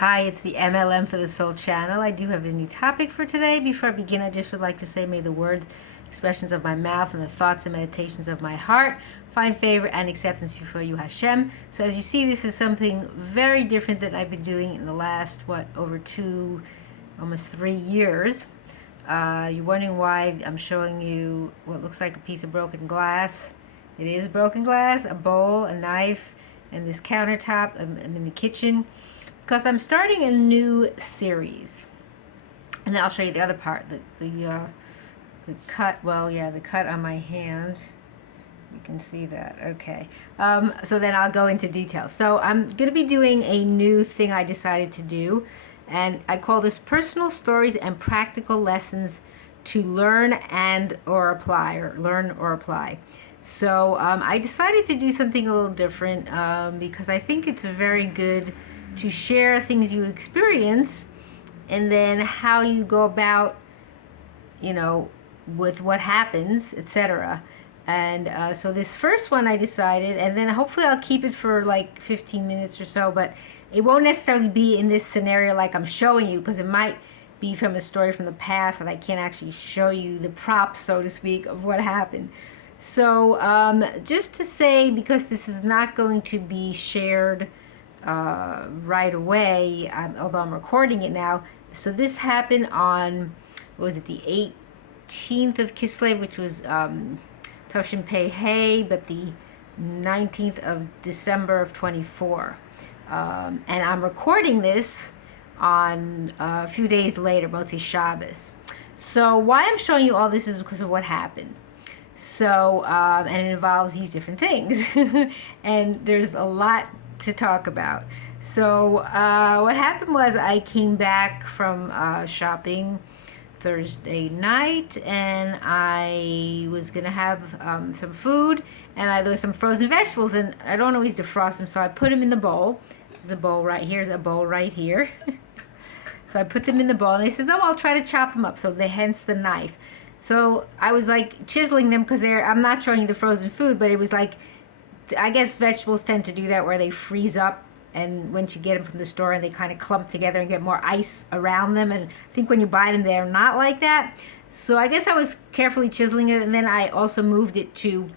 Hi, it's the MLM for the Soul channel. I do have a new topic for today. Before I begin, I just would like to say, may the words, expressions of my mouth, and the thoughts and meditations of my heart find favor and acceptance before you, Hashem. So as you see, this is something very different than I've been doing in the last, over almost 3 years. You're wondering why I'm showing you what looks like a piece of broken glass. It is broken glass, a bowl, a knife, and this countertop. I'm in the kitchen because I'm starting a new series. And then I'll show you the other part, the cut. Well, yeah, the cut on my hand. You can see that. Okay. So then I'll go into details. So I'm going to be doing a new thing I decided to do, and I call this Personal Stories and Practical Lessons to Learn or Apply. So I decided to do something a little different because I think it's very good to share things you experience and then how you go about, with what happens, etc. And so this first one I decided, and then hopefully I'll keep it for like 15 minutes or so, but it won't necessarily be in this scenario like I'm showing you, because it might be from a story from the past and I can't actually show you the props, so to speak, of what happened. So just to say, because this is not going to be shared right away, although I'm recording it now. So this happened on, the 18th of Kislev, which was Toshin Pei Hey, but the 19th of December of 24. And I'm recording this on a few days later, Motzi Shabbos. So why I'm showing you all this is because of what happened. So, and it involves these different things. And there's a lot to talk about. So what happened was I came back from shopping Thursday night, and I was gonna have some food, and there was some frozen vegetables, and I don't always defrost them, so I put them in the bowl. There's a bowl right here. There's a bowl right here. So I put them in the bowl, and he says, "Oh, I'll try to chop them up." So hence the knife. So I was like chiseling them because I'm not showing you the frozen food, but it was like, I guess vegetables tend to do that where they freeze up, and once you get them from the store and they kind of clump together and get more ice around them, and I think when you buy them they're not like that. So I guess I was carefully chiseling it, and then I also moved it to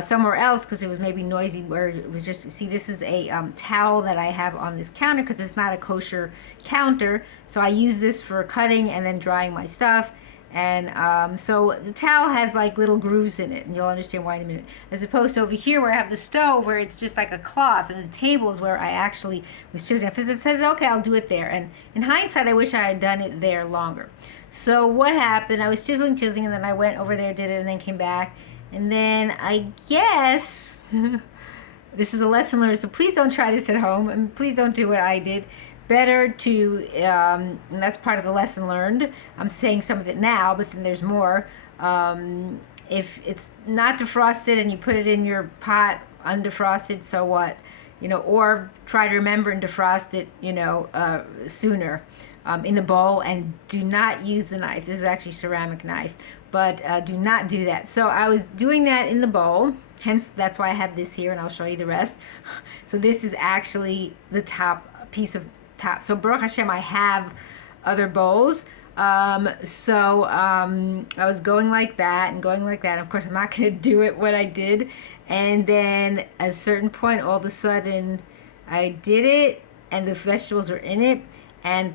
somewhere else because it was maybe noisy, where it was just, see, this is a towel that I have on this counter because it's not a kosher counter, so I use this for cutting and then drying my stuff. And so the towel has like little grooves in it, and you'll understand why in a minute. As opposed to over here where I have the stove, where it's just like a cloth, and the table is where I actually was chiseling. It says, okay, I'll do it there. And in hindsight, I wish I had done it there longer. So what happened, I was chiseling, and then I went over there, did it, and then came back. And then I guess, this is a lesson learned, so please don't try this at home, and please don't do what I did. Better to, and that's part of the lesson learned. I'm saying some of it now, but then there's more. If it's not defrosted and you put it in your pot undefrosted, so what? Or try to remember and defrost it, sooner in the bowl, and do not use the knife. This is actually a ceramic knife, but do not do that. So I was doing that in the bowl, hence that's why I have this here, and I'll show you the rest. So this is actually the top piece of top. So Baruch Hashem, I have other bowls. So I was going like that and going like that. Of course, I'm not going to do it what I did. And then at a certain point, all of a sudden, I did it, and the vegetables were in it, and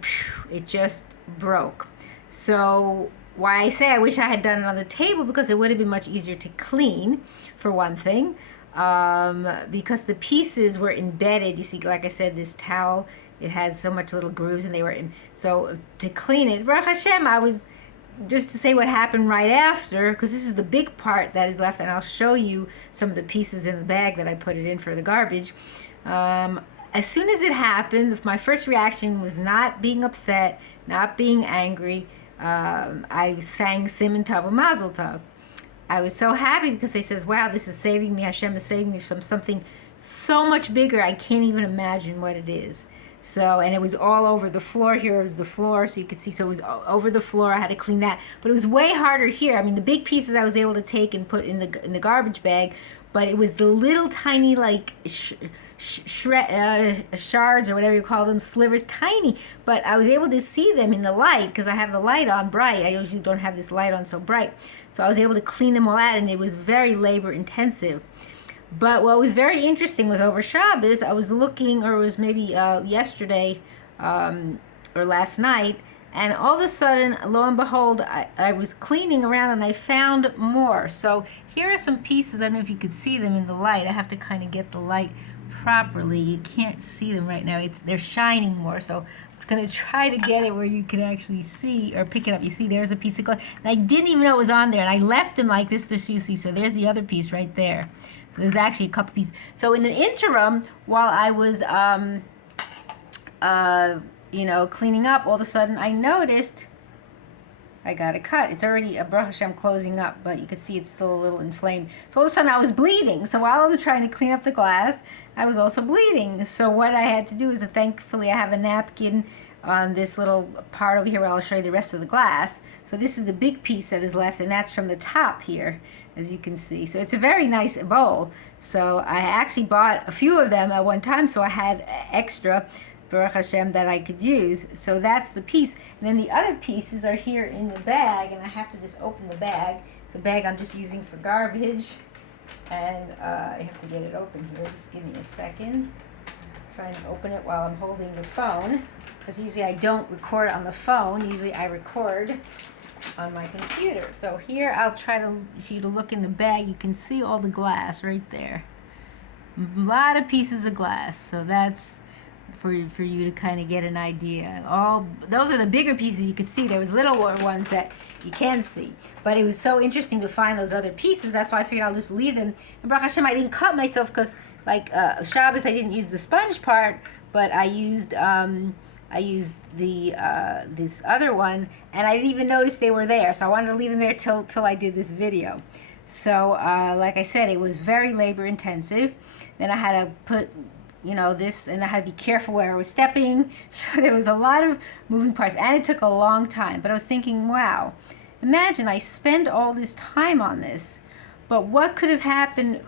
it just broke. So why I say I wish I had done it on the table, because it would have been much easier to clean, for one thing, because the pieces were embedded. You see, like I said, this towel, it has so much little grooves, and they were in. So to clean it, Baruch Hashem, I was, just to say what happened right after, because this is the big part that is left, and I'll show you some of the pieces in the bag that I put it in for the garbage. As soon as it happened, my first reaction was not being upset, not being angry. I sang Siman Tov Mazel Tov. I was so happy because they says, wow, this is saving me. Hashem is saving me from something so much bigger. I can't even imagine what it is. So, and it was all over the floor. Here is the floor, so you could see. So it was over the floor. I had to clean that, but it was way harder here. I mean, the big pieces I was able to take and put in the garbage bag, but it was the little tiny, like shards or whatever you call them, slivers, tiny. But I was able to see them in the light because I have the light on bright. I usually don't have this light on so bright. So I was able to clean them all out, and it was very labor intensive. But what was very interesting was over Shabbos, I was looking, or it was maybe yesterday or last night, and all of a sudden, lo and behold, I was cleaning around and I found more. So here are some pieces. I don't know if you could see them in the light. I have to kind of get the light properly. You can't see them right now. They're shining more. So I'm going to try to get it where you can actually see or pick it up. You see, there's a piece of glass. And I didn't even know it was on there. And I left them like this just so you see. So there's the other piece right there. So there's actually a couple pieces. So in the interim, while I was cleaning up, all of a sudden I noticed I got a cut. It's already, Baruch Hashem, closing up, but you can see it's still a little inflamed. So all of a sudden I was bleeding. So while I'm trying to clean up the glass, I was also bleeding. So what I had to do is, thankfully I have a napkin on this little part over here where I'll show you the rest of the glass. So this is the big piece that is left, and that's from the top here, as you can see. So it's a very nice bowl. So I actually bought a few of them at one time, so I had extra, Baruch Hashem, that I could use. So that's the piece. And then the other pieces are here in the bag, and I have to just open the bag. It's a bag I'm just using for garbage, and I have to get it open here. Just give me a second. I'm trying to open it while I'm holding the phone, because usually I don't record on the phone. Usually I record on my computer. So here I'll try to, for you to look in the bag, you can see all the glass right there. A lot of pieces of glass. So that's for you to kind of get an idea. Those are the bigger pieces you could see. There was little ones that you can see. But it was so interesting to find those other pieces. That's why I figured I'll just leave them. And Baruch Hashem, I didn't cut myself because, like Shabbos, I didn't use the sponge part, but I used the this other one, and I didn't even notice they were there. So I wanted to leave them there till I did this video. So like I said, it was very labor intensive. Then I had to put this, and I had to be careful where I was stepping. So there was a lot of moving parts, and it took a long time. But I was thinking, wow, imagine I spend all this time on this, but what could have happened,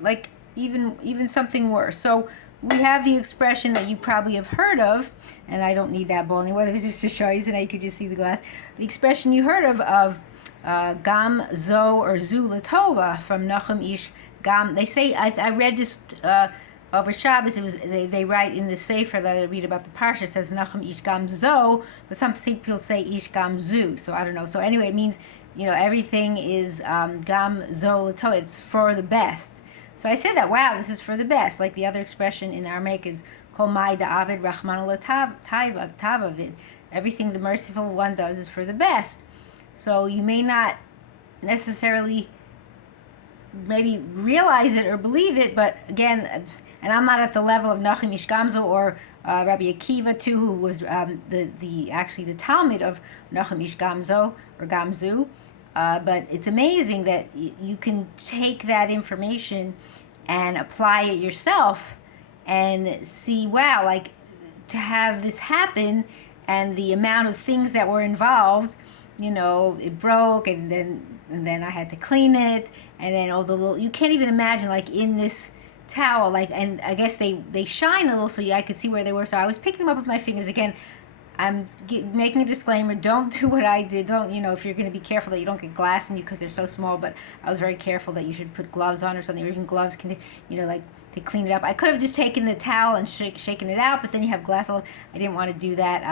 like even something worse. So we have the expression that you probably have heard of, and I don't need that bowl anymore. It was just to show you, so now you could just see the glass. The expression you heard of gam zo or zu LeTova from Nachum ish gam. They say, I read just over Shabbos, it was they write in the Sefer that I read about the Parsha, it says Nachum ish gam zo, but some people say ish gam zu. So I don't know. So anyway, it means everything is gam zo LeTova. It's for the best. So I said that, wow, this is for the best. Like the other expression in Aramaic is kol mai da'avid rachmanu l'tavavid. Everything the merciful one does is for the best. So you may not necessarily maybe realize it or believe it, but again, and I'm not at the level of Nachum ish Gamzo or Rabbi Akiva too, who was the Talmud of Nachum ish Gamzo or Gamzu. But it's amazing that you can take that information and apply it yourself and see, wow, like to have this happen and the amount of things that were involved, it broke and then I had to clean it, and then all the little, you can't even imagine, like in this towel, like, and I guess they shine a little so I could see where they were. So I was picking them up with my fingers. Again, I'm making a disclaimer, don't do what I did. Don't, if you're going to be careful that you don't get glass in you because they're so small, but I was very careful that you should put gloves on or something, or even gloves can, like to clean it up. I could have just taken the towel and shaken it out, but then you have glass all over. I didn't want to do that.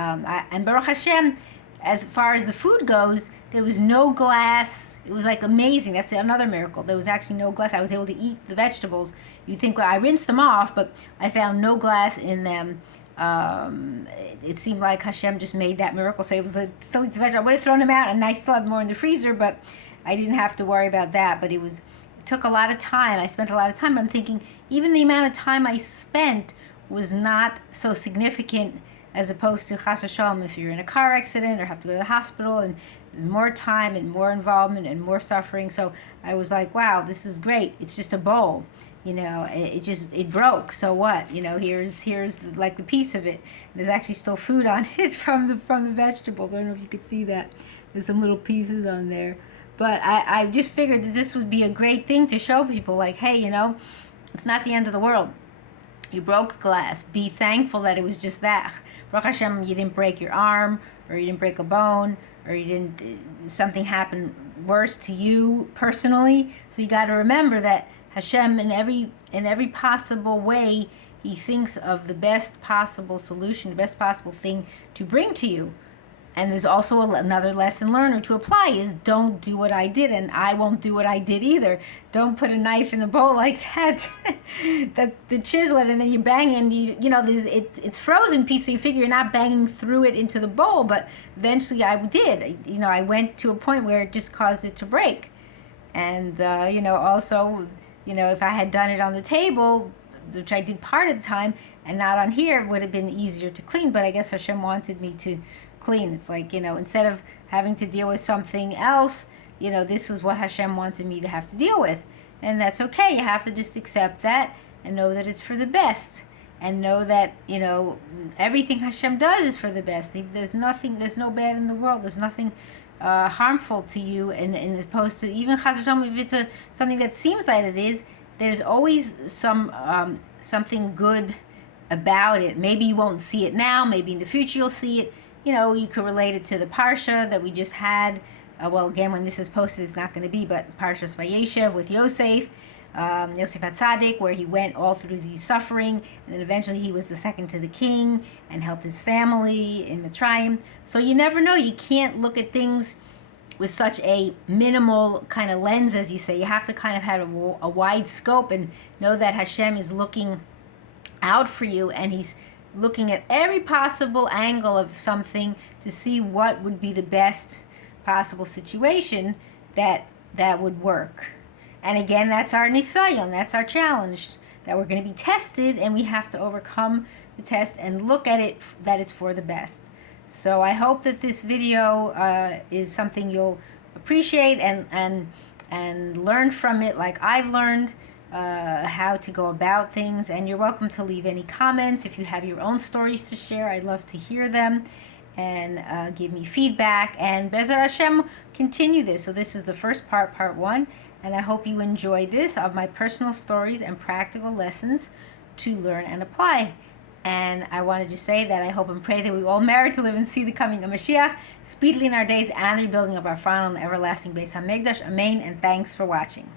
And Baruch Hashem, as far as the food goes, there was no glass. It was like amazing. That's another miracle. There was actually no glass. I was able to eat the vegetables. You think, well, I rinsed them off, but I found no glass in them. It seemed like Hashem just made that miracle. So it was still eat the vegetables. I would have thrown them out, and I still have more in the freezer, but I didn't have to worry about that. But it took a lot of time. I spent a lot of time. I'm thinking, even the amount of time I spent was not so significant as opposed to chas v'shalom if you're in a car accident or have to go to the hospital, and more time and more involvement and more suffering. So I was like, wow, this is great. It's just a bowl. It broke. So what? Here's like the piece of it. There's actually still food on it from the vegetables. I don't know if you could see that. There's some little pieces on there. But I just figured that this would be a great thing to show people, like, hey, it's not the end of the world. You broke glass. Be thankful that it was just that. Baruch Hashem, you didn't break your arm, or you didn't break a bone, or you didn't, something happened worse to you personally. So you got to remember that Hashem, in every possible way, He thinks of the best possible solution, the best possible thing to bring to you. And there's also another lesson learned or to apply is don't do what I did, and I won't do what I did either. Don't put a knife in the bowl like that, the chisel it, and then you bang it, and it's frozen piece, so you figure you're not banging through it into the bowl, but eventually I did. I went to a point where it just caused it to break. And, also, if I had done it on the table, which I did part of the time, and not on here, it would have been easier to clean, but I guess Hashem wanted me to clean. It's like, instead of having to deal with something else, this is what Hashem wanted me to have to deal with. And that's okay. You have to just accept that and know that it's for the best. And know that, everything Hashem does is for the best. There's no bad in the world. There's nothing harmful to you. And opposed to, even Chas v'Shalom, if it's something that seems like it is, there's always something good about it. Maybe you won't see it now. Maybe in the future you'll see it. You could relate it to the Parsha that we just had. Again, when this is posted, it's not going to be, but Parshas Vayeshev with Yosef HaTzadik, where he went all through the suffering, and then eventually he was the second to the king and helped his family in Mitzrayim. So you never know. You can't look at things with such a minimal kind of lens, as you say. You have to kind of have a wide scope and know that Hashem is looking out for you, and He's looking at every possible angle of something to see what would be the best possible situation that would work. And again, that's our nisayon, that's our challenge, that we're going to be tested, and we have to overcome the test and look at it that it's for the best. So I hope that this video is something you'll appreciate and learn from it, like I've learned how to go about things. And you're welcome to leave any comments if you have your own stories to share. I'd love to hear them, and give me feedback. And Be'ezrat Hashem, continue this. So this is the first part 1, and I hope you enjoy this of my personal stories and practical lessons to learn and apply. And I wanted to say that I hope and pray that we all merit to live and see the coming of Mashiach speedily in our days and the rebuilding of our final and everlasting Beis HaMikdash. Amen, and thanks for watching.